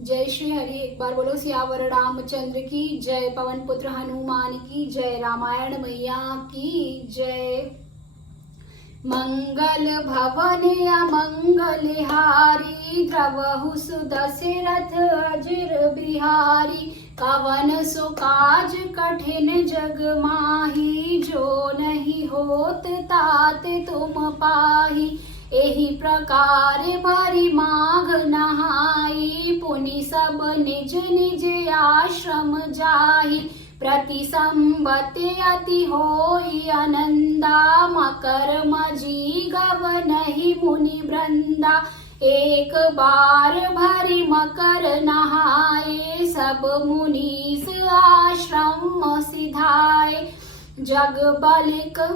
जय श्री हरि। एक बार बोलो सियावर रामचंद्र की जय, पवन पुत्र हनुमान की जय, रामायण मैया की जय। मंगल भवन अमंगल हारी, द्रवहु सुदशरथ अजिर बिहारी। कवन सो काज कठिन जग माही, जो नहीं होत तात तुम पाही। एही प्रकार भरी माघ नहाई, पुनि सब निज निज आश्रम जाहि। प्रति संबते अति होई आनंदा, मकर मजी गवनहि मुनि वृंदा। एक बार भरी मकर नहाए, सब मुनीस आश्रम सिधाए। जग बलिक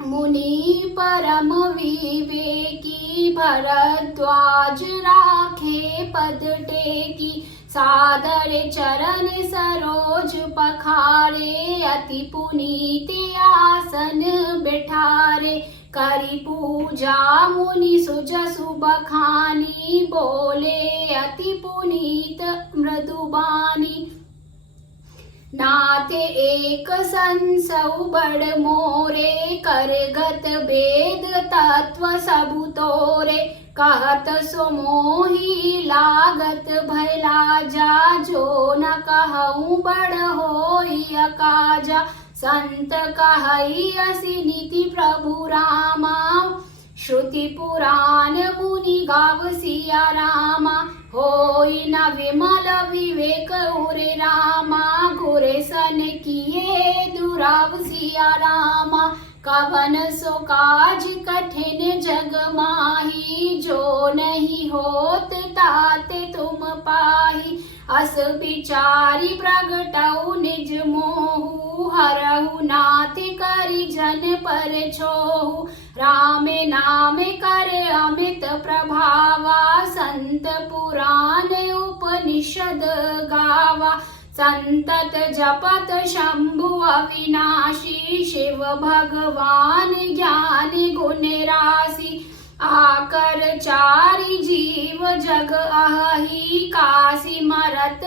मुनि परम विवेकी, भरद्वाज राखे पद टेकी। सादर चरण सरोज पखारे, अति पुनीत आसन बिठारे। करी पूजा मुनि सुजसु बखानी, बोले अति पुनीत मृदुबानी। नाथ एक संसौ बड़ मोरे, करगत वेद तत्व सबु तोरे। कहत सो मोहि लागत भय लाजा, जो न कहूँ बड़ होई अकाजा। संत कहई असी नीति प्रभु रामा, श्रुति पुराण मुनि गाव सिया रामा। होई न विमल विवेक उरे रामा, घुरे सन किए दुराव सिया रामा। कवन सो काज कठिन जग माही, जो नहीं होत तात तुम पाही। अस विचारी प्रगटऊ निज मोहु, हरहु नाथ करि जन पर छोहु। रामे नामे करे अमित प्रभावा, संत पुराण उपनिषद गावा। संतत जपत शंभु अविनाशी, शिव भगवान ज्ञान गुण राशि। आकर चारि जीव जग अहि, काशी मरत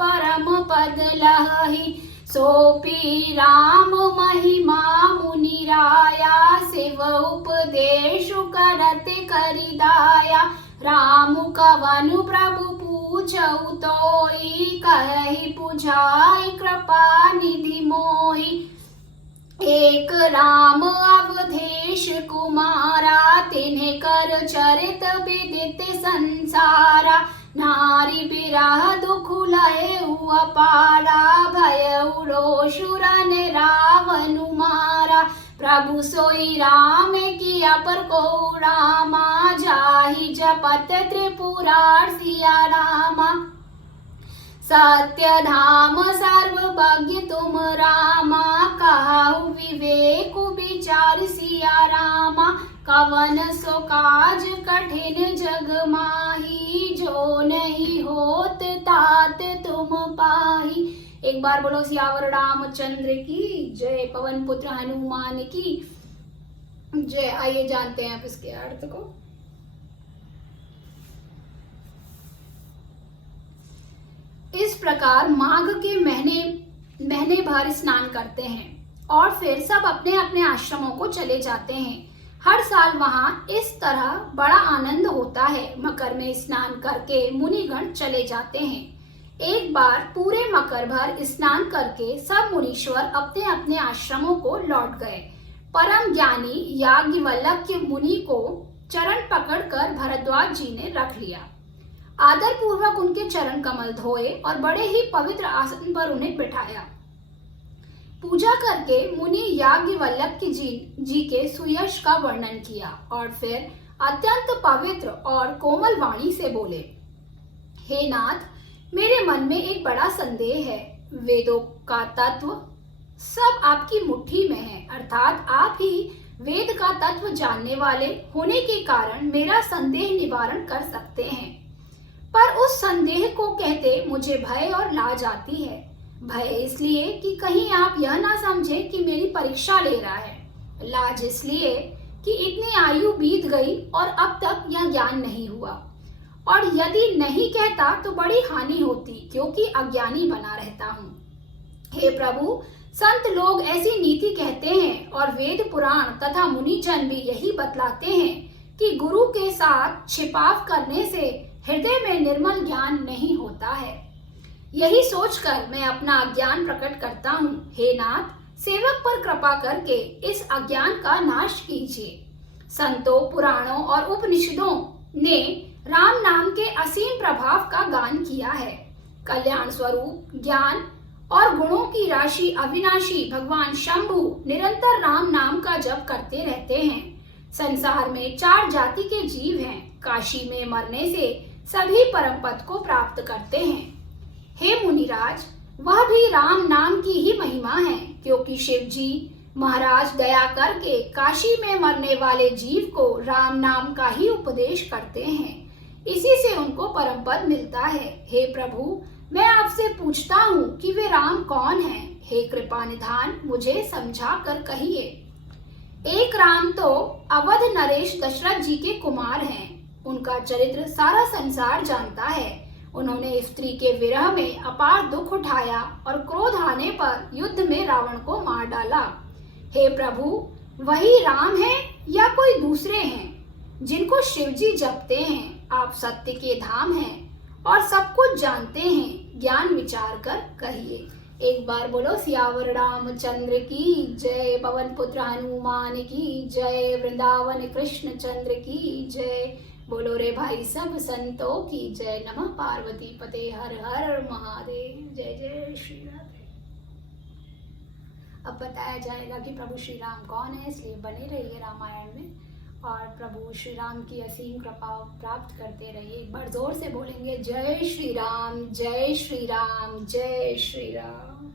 परम पद लहि। सोपी राम महिमा मुनि राया, शिव उपदेश करत करि दाया। राम कवनु प्रभु पूछऊ तोई, कहि पुछाई कृपा निधि मोहि। एक राम अवधेश कुमारा, तिन्ह कर चरित विदित संसारा। नारी बिरह दुख लहे अपारा, भयउ रोषुरन रावनु मारा। प्रभु सोई राम किया पर को रामा, जाहि जपत त्रिपुरार सिया रामा। सत्य धाम सर्वज्ञ तुम रामा, कहु विवेक विचार सिया रामा। कवन सो काज कठिन जग माही, जो नहीं होत तात तुम पाही। एक बार बोलो सियावर रामचंद्र की जय, पवन पुत्र हनुमान की जय। आइए जानते हैं आप इसके अर्थ को। इस प्रकार माघ के महीने भर स्नान करते हैं और फिर सब अपने अपने आश्रमों को चले जाते हैं। हर साल वहां इस तरह बड़ा आनंद होता है। मकर में स्नान करके मुनिगण चले जाते हैं। एक बार पूरे मकर भर स्नान करके सब मुनीश्वर अपने अपने आश्रमों को लौट गए। परम ज्ञानी याज्ञवल्क्य मुनि को चरण पकड़कर भरद्वाज जी ने रख लिया। आदर पूर्वक उनके चरण कमल धोए और बड़े ही पवित्र आसन पर उन्हें बिठाया। पूजा करके मुनि याज्ञवल्क्य जी के सुयश का वर्णन किया और फिर अत्यंत पवित्र और कोमल वाणी से बोले, हे नाथ, मेरे मन में एक बड़ा संदेह है। वेदों का तत्व सब आपकी मुट्ठी में है, अर्थात आप ही वेद का तत्व जानने वाले होने के कारण मेरा संदेह निवारण कर सकते हैं। पर उस संदेह को कहते मुझे भय और लाज आती है। भय इसलिए कि कहीं आप यह ना समझे कि मेरी परीक्षा ले रहा है। लाज इसलिए कि इतनी आयु बीत गई और अब तक यह ज्ञान नहीं हुआ। और यदि नहीं कहता तो बड़ी हानि होती, क्योंकि अज्ञानी बना रहता हूँ। हे प्रभु, संत लोग ऐसी नीति कहते हैं और वेद पुराण तथा मुनिजन भी यही बतलाते हैं कि गुरु के साथ छिपाव करने से हृदय में निर्मल ज्ञान नहीं होता है। यही सोचकर मैं अपना अज्ञान प्रकट करता हूँ। हे नाथ, सेवक पर कृपा करके इस अज्ञान का नाश कीजिए। संतों, पुराणों और उपनिषदों ने राम नाम के असीम प्रभाव का गान किया है। कल्याण स्वरूप ज्ञान और गुणों की राशि अविनाशी भगवान शंभु निरंतर राम नाम का जप करते रहते हैं। संसार में 4 जाति के जीव हैं। काशी में मरने से सभी परम पद को प्राप्त करते हैं। हे मुनिराज, वह भी राम नाम की ही महिमा है, क्योंकि शिव जी महाराज दया करके काशी में मरने वाले जीव को राम नाम का ही उपदेश करते हैं। इसी से उनको परम पद मिलता है। हे प्रभु, मैं आपसे पूछता हूँ कि वे राम कौन हैं? हे कृपा निधान, मुझे समझा कर कहिए। एक राम तो अवध नरेश दशरथ जी के कुमार हैं। उनका चरित्र सारा संसार जानता है। उन्होंने स्त्री के विरह में अपार दुख उठाया और क्रोध आने पर युद्ध में रावण को मार डाला। हे प्रभु, वही राम है या कोई दूसरे हैं जिनको शिवजी जपते हैं? आप सत्य के धाम हैं और सब कुछ जानते हैं। ज्ञान विचार कर कहिए। एक बार बोलो सियावर रामचंद्र की जय, पवन पुत्र हनुमान की जय, वृंदावन कृष्ण चंद्र की जय। बोलो रे भाई सब संतों की जय। नमः पार्वती पते हर हर महादेव। जय जय श्री राधे। अब बताया जाएगा कि प्रभु श्री राम कौन है, इसलिए बने रहिए रामायण में और प्रभु श्री राम की असीम कृपा प्राप्त करते रहिए। एक बार जोर से बोलेंगे जय श्री राम, जय श्री राम, जय श्री राम।